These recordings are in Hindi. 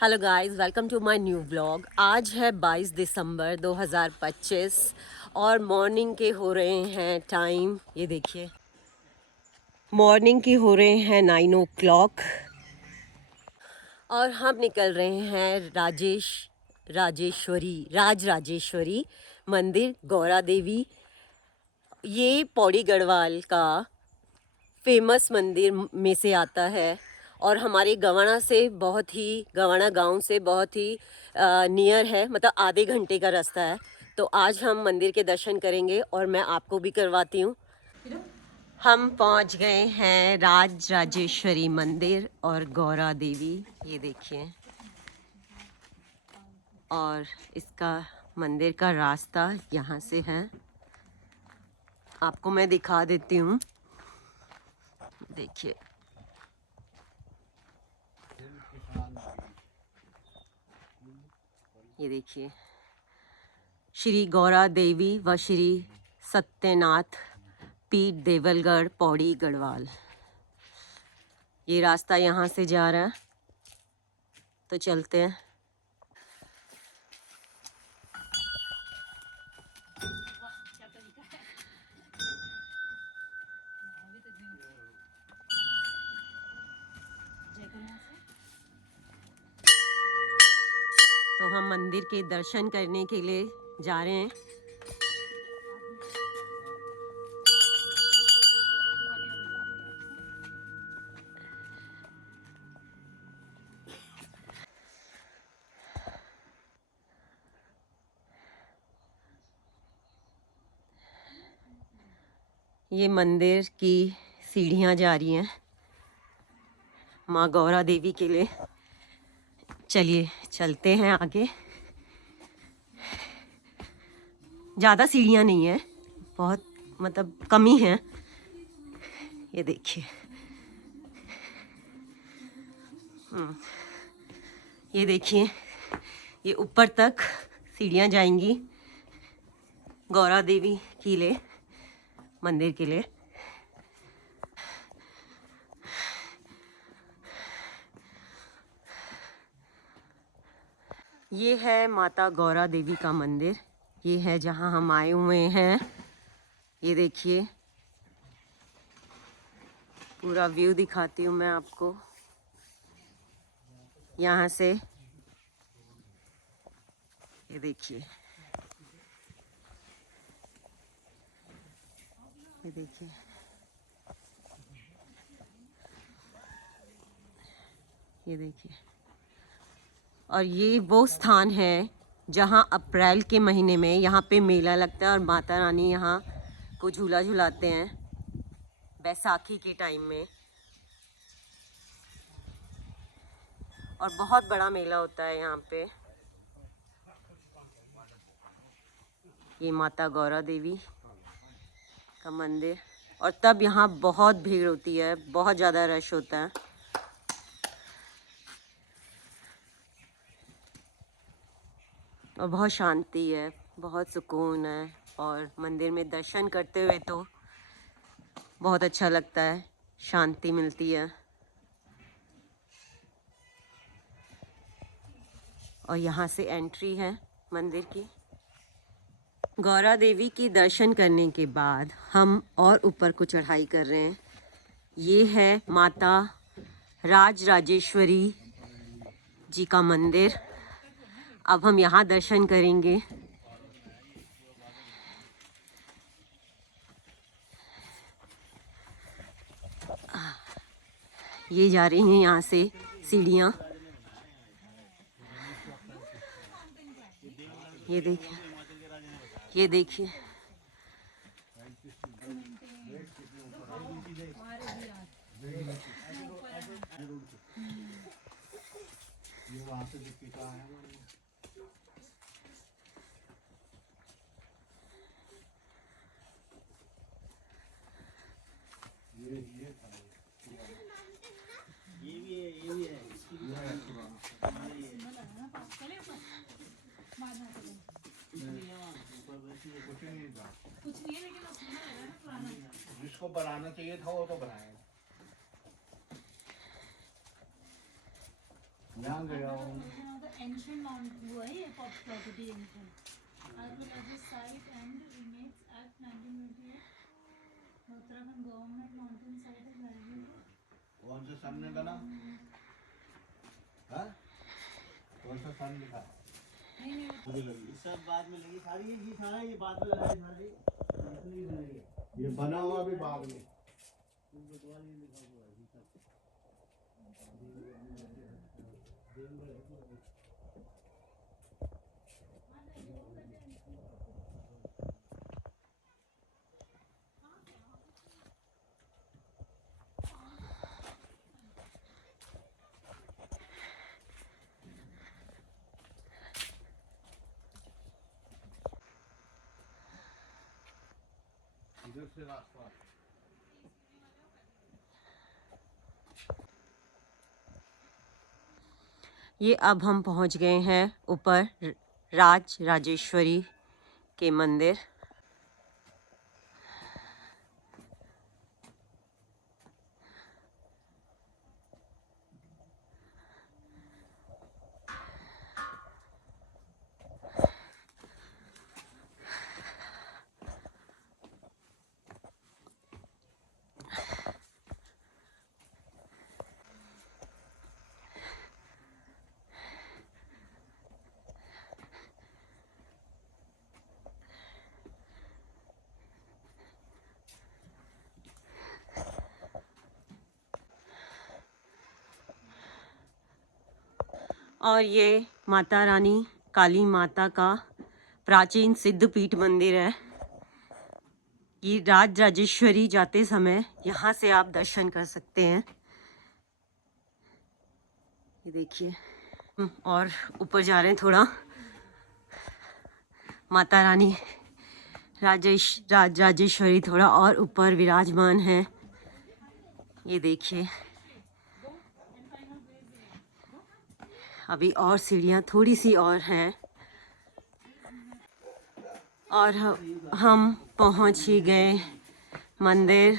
Hello guys, welcome to my new vlog. आज है 22 दिसंबर 2025 और मॉर्निंग के हो रहे हैं टाइम, ये देखिए, मॉर्निंग के हो रहे हैं 9 o'clock और हम निकल रहे हैं राजराजेश्वरी मंदिर गौरा देवी। ये पौड़ी गढ़वाल का फेमस मंदिर में से आता है और हमारे गवाना गांव से बहुत ही नियर है, मतलब आधे घंटे का रास्ता है। तो आज हम मंदिर के दर्शन करेंगे और मैं आपको भी करवाती हूँ। हम पहुँच गए हैं राजराजेश्वरी मंदिर और गौरा देवी, ये देखिए। और इसका मंदिर का रास्ता यहाँ से है, आपको मैं दिखा देती हूँ, देखिए। ये देखिए, श्री गौरा देवी व श्री सत्यनाथ पीठ देवलगढ़ पौड़ी गढ़वाल। ये रास्ता यहाँ से जा रहा है, तो चलते हैं। तो हम मंदिर के दर्शन करने के लिए जा रहे हैं। ये मंदिर की सीढ़ियाँ जा रही हैं माँ गौरा देवी के लिए। चलिए चलते हैं आगे। ज़्यादा सीढ़ियाँ नहीं है, बहुत मतलब कम ही हैं। ये देखिए, ये देखिए, ये ऊपर तक सीढ़ियाँ जाएंगी गौरा देवी के लिए, मंदिर के लिए। ये है माता गौरा देवी का मंदिर, ये है जहाँ हम आए हुए हैं। ये देखिए, पूरा व्यू दिखाती हूँ मैं आपको यहाँ से। ये देखिए, ये देखिए, ये देखिए। और ये वो स्थान है जहाँ अप्रैल के महीने में यहाँ पे मेला लगता है और माता रानी यहाँ को झूला झुलाते हैं बैसाखी के टाइम में। और बहुत बड़ा मेला होता है यहाँ पे। ये माता गौरा देवी का मंदिर, और तब यहाँ बहुत भीड़ होती है, बहुत ज़्यादा रश होता है। और बहुत शांति है, बहुत सुकून है, और मंदिर में दर्शन करते हुए तो बहुत अच्छा लगता है, शांति मिलती है। और यहाँ से एंट्री है मंदिर की। गौरा देवी की दर्शन करने के बाद हम और ऊपर को चढ़ाई कर रहे हैं। ये है माता राजराजेश्वरी जी का मंदिर। अब हम यहाँ दर्शन करेंगे। ये जा रही हैं यहाँ से सीढ़ियाँ, ये देखिए, ये देखिए। जिसको बनाना चाहिए था वो तो बनाया। यहाँ गया हूँ the ancient mount हुआ है ये property ancient archaeological site and remains act 1928 Uttarakhand government mountain site है वैल्यू कौन सा सन ने बना हाँ कौन सा सन लिखा नहीं नहीं मुझे लगी सब बाद में लगी सारी ये सारा ये बाद में लगाए सारे असली बनाई है ये बना हुआ भी बाद में बटवाल ये लिखा हुआ है सब इधर से रास्ता ये अब हम पहुंच गए हैं ऊपर राज राजेश्वरी के मंदिर। और ये माता रानी काली माता का प्राचीन सिद्धपीठ मंदिर है। ये राज राजेश्वरी जाते समय यहाँ से आप दर्शन कर सकते हैं। ये देखिए और ऊपर जा रहे हैं थोड़ा। माता रानी राज राजेश्वरी थोड़ा और ऊपर विराजमान है। ये देखिए अभी और सीढ़ियाँ थोड़ी सी और हैं और हम पहुँच ही गए मंदिर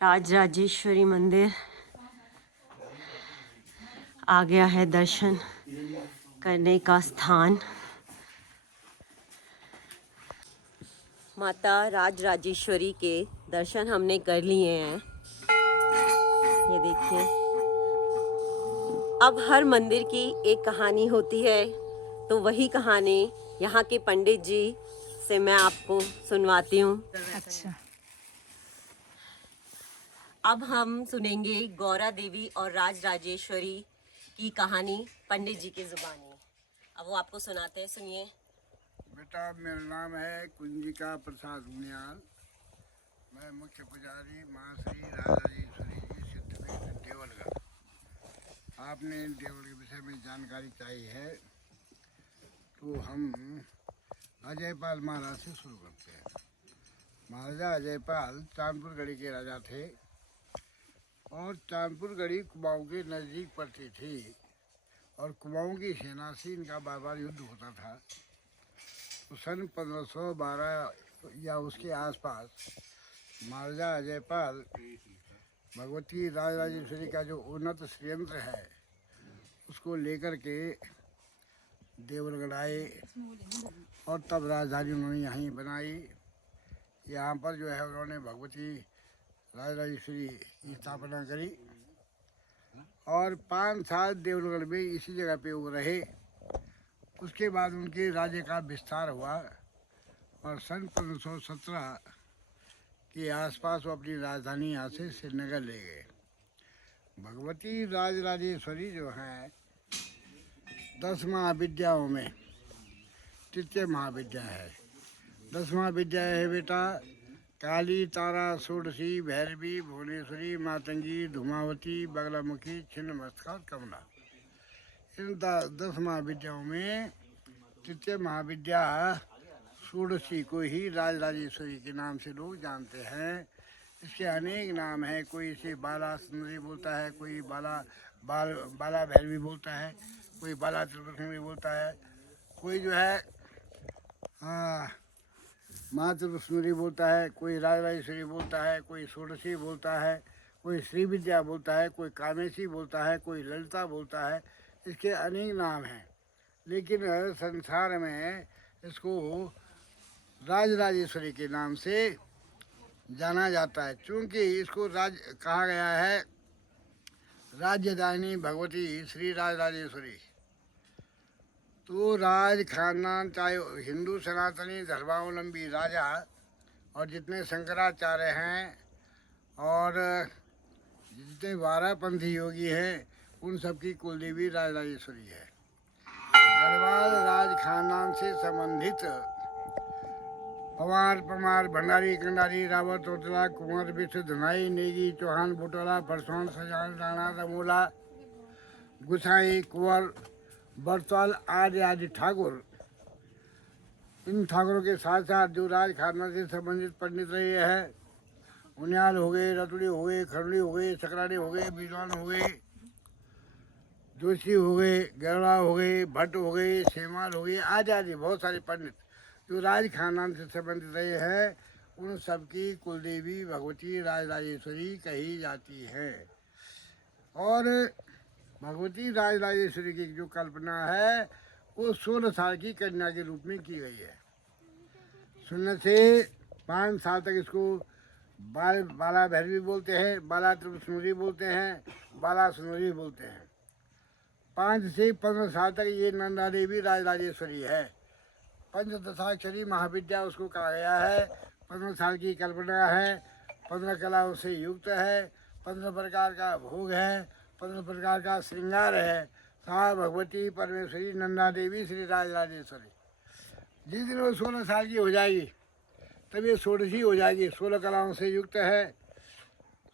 राज राजेश्वरी मंदिर। आ गया है दर्शन करने का स्थान। माता राज राजेश्वरी के दर्शन हमने कर लिए हैं। ये देखिए अब हर मंदिर की एक कहानी होती है, तो वही कहानी यहाँ के पंडित जी से मैं आपको सुनवाती हूँ। अच्छा अब हम सुनेंगे गौरा देवी और राज राजेश्वरी की कहानी पंडित जी की जुबानी। अब वो आपको सुनाते हैं, सुनिए। बेटा मेरा नाम है कुंजिका प्रसाद उनियाल। मैं मुख्य पुजारी माँ श्री राजेश्वरी जी सिद्धपीठ देवलगढ़। आपने देवल के विषय में जानकारी चाहिए है तो हम अजयपाल महाराज से शुरू करते हैं। महाराजा अजयपाल चांदपुर गढ़ी के राजा थे और चांदपुर गढ़ी कुमाऊँ के नज़दीक पड़ती थी और कुमाऊँ की सेना से इनका बार बार युद्ध होता था। तो सन 1512 या उसके आसपास महाराजा अजयपाल भगवती राजराजेश्वरी का जो उन्नत श्रीयंत्र है उसको लेकर के देवलगढ़ आए और तब राजधानी उन्होंने यहीं बनाई। यहाँ पर जो है उन्होंने भगवती राजराजेश्वरी की स्थापना करी और 5 साल देवलगढ़ में इसी जगह पे वो रहे। उसके बाद उनके राज्य का विस्तार हुआ और सन 1517 के आसपास वो अपनी राजधानी यहाँ से श्रीनगर ले गए। भगवती राजराजेश्वरी जो हैं 10 महाविद्याओं में तृतीय महाविद्या है। 10 महाविद्या है बेटा काली, तारा, षोडशी, भैरवी, भुवनेश्वरी, मातंगी, धूमावती, बगलामुखी, छिन्नमस्तिका और कमला। इन 10 महाविद्याओं में तृतीय महाविद्या षोडशी को ही राजराजेश्वरी के नाम से लोग जानते हैं। इसके अनेक नाम हैं। कोई इसे बाला सुंदरी बोलता है, कोई बाला भैरवी बोलता है, कोई बाला त्रिपुरी बोलता है, कोई जो है माँ त्रिपुरी बोलता है, कोई राजराजेश्वरी बोलता है, कोई षोडशी बोलता है, कोई श्री विद्या बोलता है, कोई कामेशी बोलता है, कोई ललिता बोलता है, इसके अनेक नाम हैं। लेकिन संसार में इसको राजराजेश्वरी के नाम से जाना जाता है, क्योंकि इसको राज कहा गया है, राज्यदायिनी भगवती श्री राजराजेश्वरी। तो राज खानदान, चाहे हिंदू सनातनी धर्मावलंबी राजा और जितने शंकराचार्य हैं और जितने 12 पंथी योगी हैं, उन सबकी कुलदेवी राजराजेश्वरी है। गढ़वाल राज खानदान से संबंधित पवार, परमार, भंडारी, कंडारी, रावत, ओतला, कुंवर, विश्व, धनाई, नेगी, चौहान, बुटोला, फरसौन, सजान, राणा, रमोला, गुसाई, कुंवर, बरतौल आदि आदि ठाकुर, इन ठाकुरों के साथ साथ जो राज खानदान से संबंधित पंडित रहे हैं, उनियाल हो गए, रतुड़ी हो गए, खरड़ी हो गए, सकराड़ी हो गए, विद्वान हो गए, जोशी हो गए, गरड़ा हो गए, भट्ट हो गए, शेमाल हो गए, आदि आदि बहुत सारे पंडित जो राज खानदान से संबंधित रहे हैं, उन सबकी कुलदेवी भगवती राजराजेश्वरी कही जाती है। और भगवती राजराजेश्वरी की जो कल्पना है वो 16 साल की कन्या के रूप में की गई है। शून्य से 5 साल तक इसको बाला भैरवी बोलते हैं, बाला त्रिपुर बोलते हैं, बाला सुनूरी बोलते हैं। 5 से 15 साल तक ये नंदा देवी राजराजेश्वरी है। पंचदशाक्षरी महाविद्या उसको कहा गया है। 15 साल की कल्पना है, 15 कलाओं से युक्त है, 15 प्रकार का भोग है, 15 प्रकार का श्रृंगार है। सा भगवती परमेश्वरी नंदा देवी श्री राजराजेश्वरी। जिस दिन वो 16 साल की हो जाएगी तब ये षोडशी हो जाएगी। 16 कलाओं से युक्त है,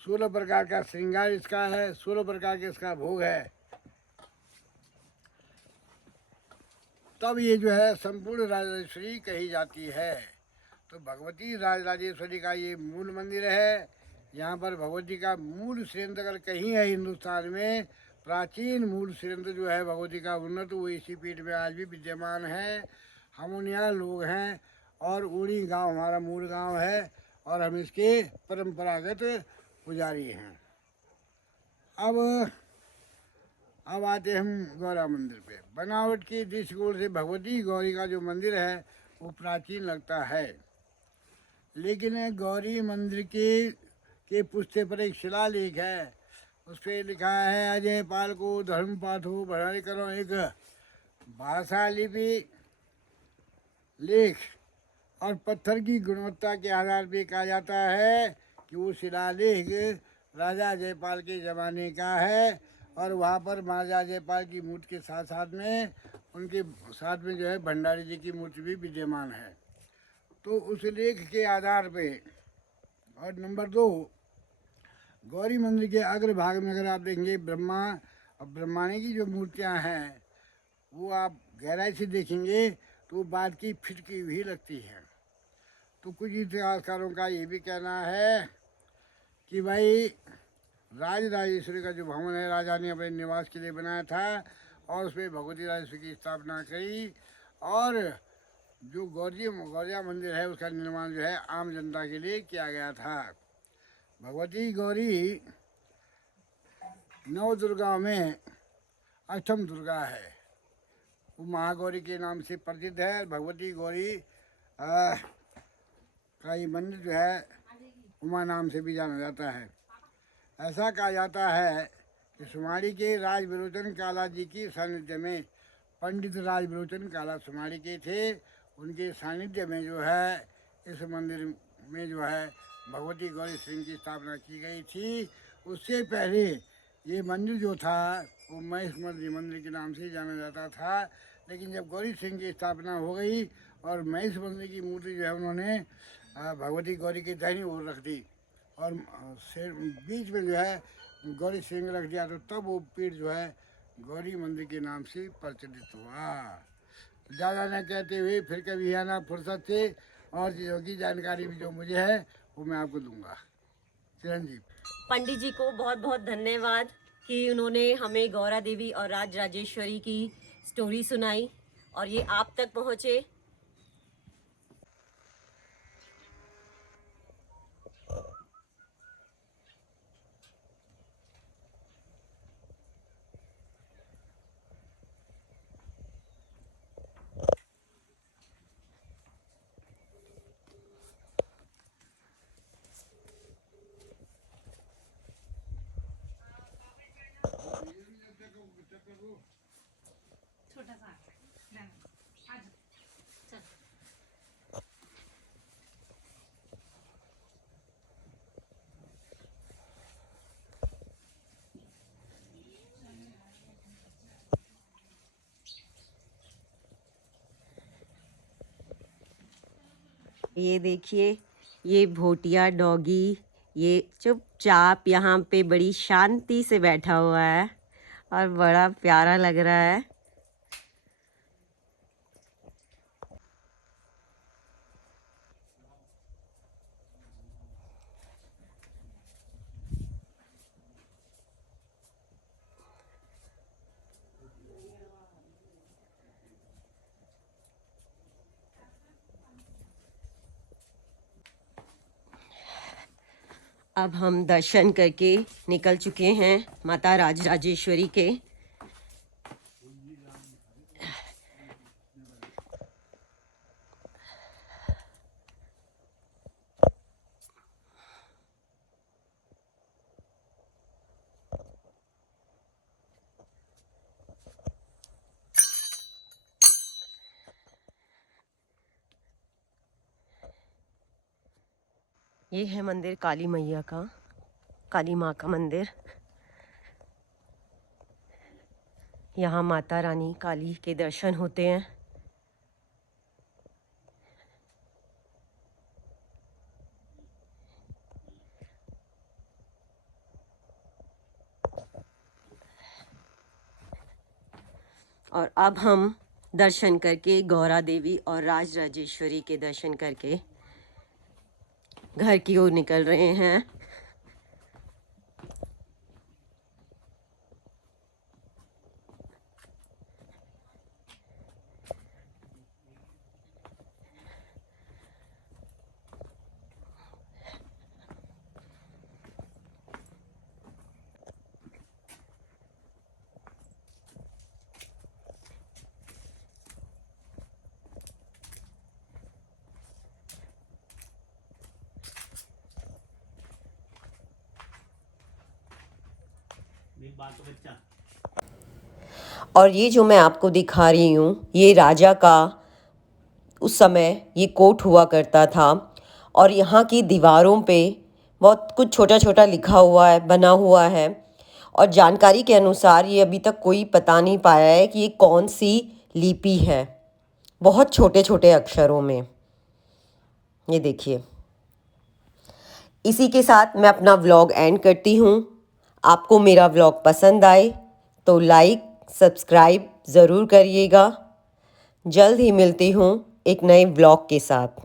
16 प्रकार का श्रृंगार इसका है, 16 प्रकार के इसका भोग है। तब ये जो है संपूर्ण राजराजेश्वरी कही जाती है। तो भगवती राजराजेश्वरी का ये मूल मंदिर है। यहाँ पर भगवती का मूल श्रीयंत्र अगर कहीं है हिंदुस्तान में, प्राचीन मूल श्रीयंत्र जो है भगवती का उन्नत, वो इसी पीठ में आज भी विद्यमान है। हम उनिया लोग हैं और उड़ी गांव हमारा मूल गांव है और हम इसके परंपरागत पुजारी हैं। अब आते हम गौरा मंदिर पे। बनावट की दृष्टिकोण से भगवती गौरी का जो मंदिर है वो प्राचीन लगता है, लेकिन गौरी मंदिर के पुष्टे पर एक शिलालेख है। उस पर लिखा है, अजय पाल को धर्म पाठो बढ़ाने करो। एक भाषा लिपि लेख और पत्थर की गुणवत्ता के आधार पर कहा जाता है कि वो शिलालेख राजा जयपाल के ज़माने का है और वहाँ पर महाराजा जयपाल की मूर्ति के साथ साथ में उनके साथ में जो है भंडारी जी की मूर्ति भी विद्यमान है। तो उस लेख के आधार पे। और नंबर 2, गौरी मंदिर के अग्रभाग में अगर आप देखेंगे ब्रह्मा और ब्रह्माणी की जो मूर्तियाँ हैं वो आप गहराई से देखेंगे तो बात की फिटकी हुई लगती है। तो कुछ इतिहासकारों का ये भी कहना है कि भाई राजराजेश्वरी का जो भवन है राजा ने अपने निवास के लिए बनाया था और उसमें भगवती राजेश्वरी की स्थापना करी। और जो गौरिया मंदिर है उसका निर्माण जो है आम जनता के लिए किया गया था। भगवती गौरी 9 दुर्गा में 8वीं दुर्गा है। वो महागौरी के नाम से प्रसिद्ध है। भगवती गौरी का ये मंदिर जो है उमा नाम से भी जाना जाता है। ऐसा कहा जाता है कि सुमाड़ी के राजविलोचन काला जी की सानिध्य में, पंडित राजविलोचन काला सुमाड़ी के थे, उनके सानिध्य में जो है इस मंदिर में जो है भगवती गौरी सिंह की स्थापना की गई थी। उससे पहले ये मंदिर जो था वो महेश मंदिर के नाम से जाना जाता था। लेकिन जब गौरी सिंह की स्थापना हो गई और महेश मंदिर की मूर्ति जो है उन्होंने भगवती गौरी की दाहिनी ओर रख दी और बीच में जो है गौरी सिंह रख दिया, तो तब वो पीठ जो है गौरी मंदिर के नाम से प्रचलित हुआ। ज़्यादा न कहते हुए फिर कभी आना फुर्सत से और चीज़ों की जानकारी भी जो मुझे है वो मैं आपको दूंगा। चिरंजीव। पंडित जी को बहुत बहुत धन्यवाद कि उन्होंने हमें गौरा देवी और राजराजेश्वरी की स्टोरी सुनाई और ये आप तक पहुँचे। छोटा सा लेना आज चल। ये देखिए, ये भोटिया डॉगी ये चुपचाप यहाँ पे बड़ी शांति से बैठा हुआ है और बड़ा प्यारा लग रहा है। अब हम दर्शन करके निकल चुके हैं माता राजराजेश्वरी के। ये है मंदिर काली मैया का, काली माँ का मंदिर। यहाँ माता रानी काली के दर्शन होते हैं। और अब हम दर्शन करके गौरा देवी और राजराजेश्वरी के दर्शन करके घर की ओर निकल रहे हैं। बात तो बच्चा। और ये जो मैं आपको दिखा रही हूँ, ये राजा का उस समय ये कोट हुआ करता था। और यहाँ की दीवारों पे बहुत कुछ छोटा छोटा लिखा हुआ है, बना हुआ है। और जानकारी के अनुसार ये अभी तक कोई बता नहीं पाया है कि ये कौन सी लिपि है, बहुत छोटे छोटे अक्षरों में। ये देखिए। इसी के साथ मैं अपना व्लॉग एंड करती हूँ। आपको मेरा व्लॉग पसंद आए तो लाइक सब्सक्राइब ज़रूर करिएगा। जल्द ही मिलती हूँ एक नए व्लॉग के साथ।